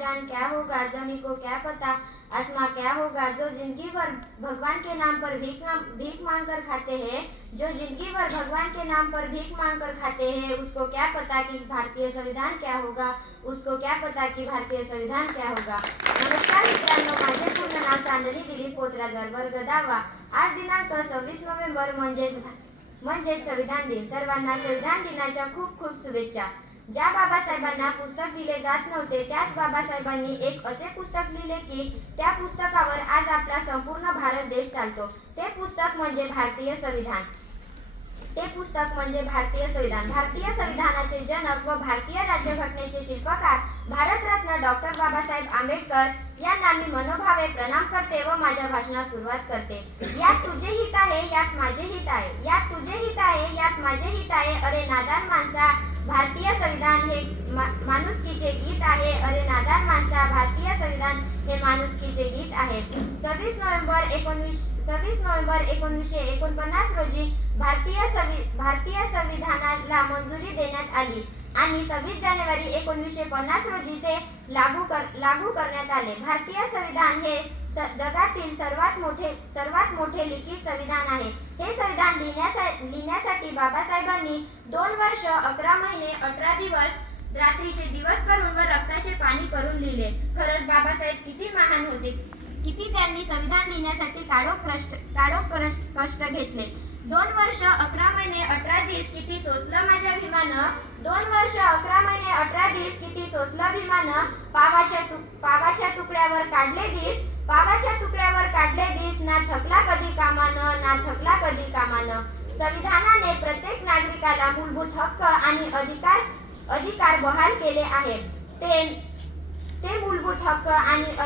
पहचान क्या होगा, जमी को क्या पता आसमां क्या होगा। जो जिंदगी भर भगवान के नाम पर भीख मांग कर खाते हैं, जो जिंदगी भर भगवान के नाम पर भीख मांग कर खाते हैं, उसको क्या पता कि भारतीय संविधान क्या होगा, उसको क्या पता कि भारतीय संविधान क्या होगा। नमस्कार मित्रांनो, माझे पूर्ण नाव चांदनी दिलीप पोतराजर, वर्ग 10वा। आज दिनांक 26 नोव्हेंबर म्हणजेच संविधान दिन। सर्वांना संविधान दिनाच्या खूप खूप शुभेच्छा। ज्या बाबासाहेबांना पुस्तक दिले जात नव्हते, त्याच बाबासाहेबांनी एक असे पुस्तक लिहिले की त्या पुस्तकावर आज आपला संपूर्ण भारत देश चालतो। ते पुस्तक म्हणजे भारतीय संविधान। भारतीय संविधानाचे जनक व भारतीय राज्यघटनेचे शिल्पकार भारतरत्न डॉक्टर बाबासाहेब आंबेडकर यांना मी मनोभावे प्रणाम करते व माझ्या भाषणास सुरुवात करते। यात तुझे हित आहे, यात माझे हित आहे, यात तुझे हित आहे, यात माझे हित आहे। अरे नादान माणसा, भारतीय संविधान हे माणुसकीचे गीत आहे। अरे नादान माणसा, भारतीय संविधान हे माणुसकीचे गीत आहे। 26 नोव्हेंबर 1949 रोजी भारतीय संविधानाला मंजुरी देण्यात आली आणि 26 जानेवारी 1950 रोजी ते लागू करण्यात आले। भारतीय संविधान हे जगातील सर्वात मोठे लिखित संविधान आहे। हे संविधान लिहिण्यासाठी बाबासाहेबांनी 2 वर्ष 11 महिने 18 दिवस रात्रीचे दिवस करून व रक्ताचे पाणी करून लिहिले। खरंच बाबासाहेब किती महान होते, किती त्यांनी संविधान लिहिण्यासाठी काढोख कष्ट घेतले। 2 वर्ष 11 महिने 18 दिवस किती सोसलं माझ्या भीमानं, 2 वर्ष 11 महिने 18 दिवस किती सोसलं भीमानं। पावाच्या तुकड्यावर काढले दिस, ना थकला कधी कामानं, संविधानाने प्रत्येक नागरिकाला मूलभूत हक्क आणि अधिकार बहाल केले आहे। ते मूलभूत हक्क आणि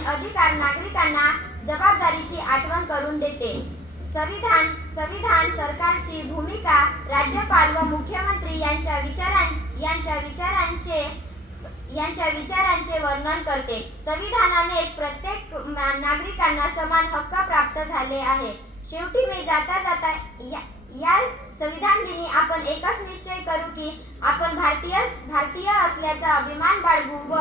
अधिकार नागरिकांना जबाबदारीची आठवण करून देते। संविधान सरकारची भूमिका राज्यपाल व मुख्यमंत्री यांच्या विचारांचे वर्णन करते। संविधानानेच प्रत्येक नागरिकांना समान हक्क प्राप्त झाले आहे। शेवटी मी जाता या संविधान दिनी आपण एकच निश्चय करू की आपण भारतीय असल्याचा अभिमान बाळगू व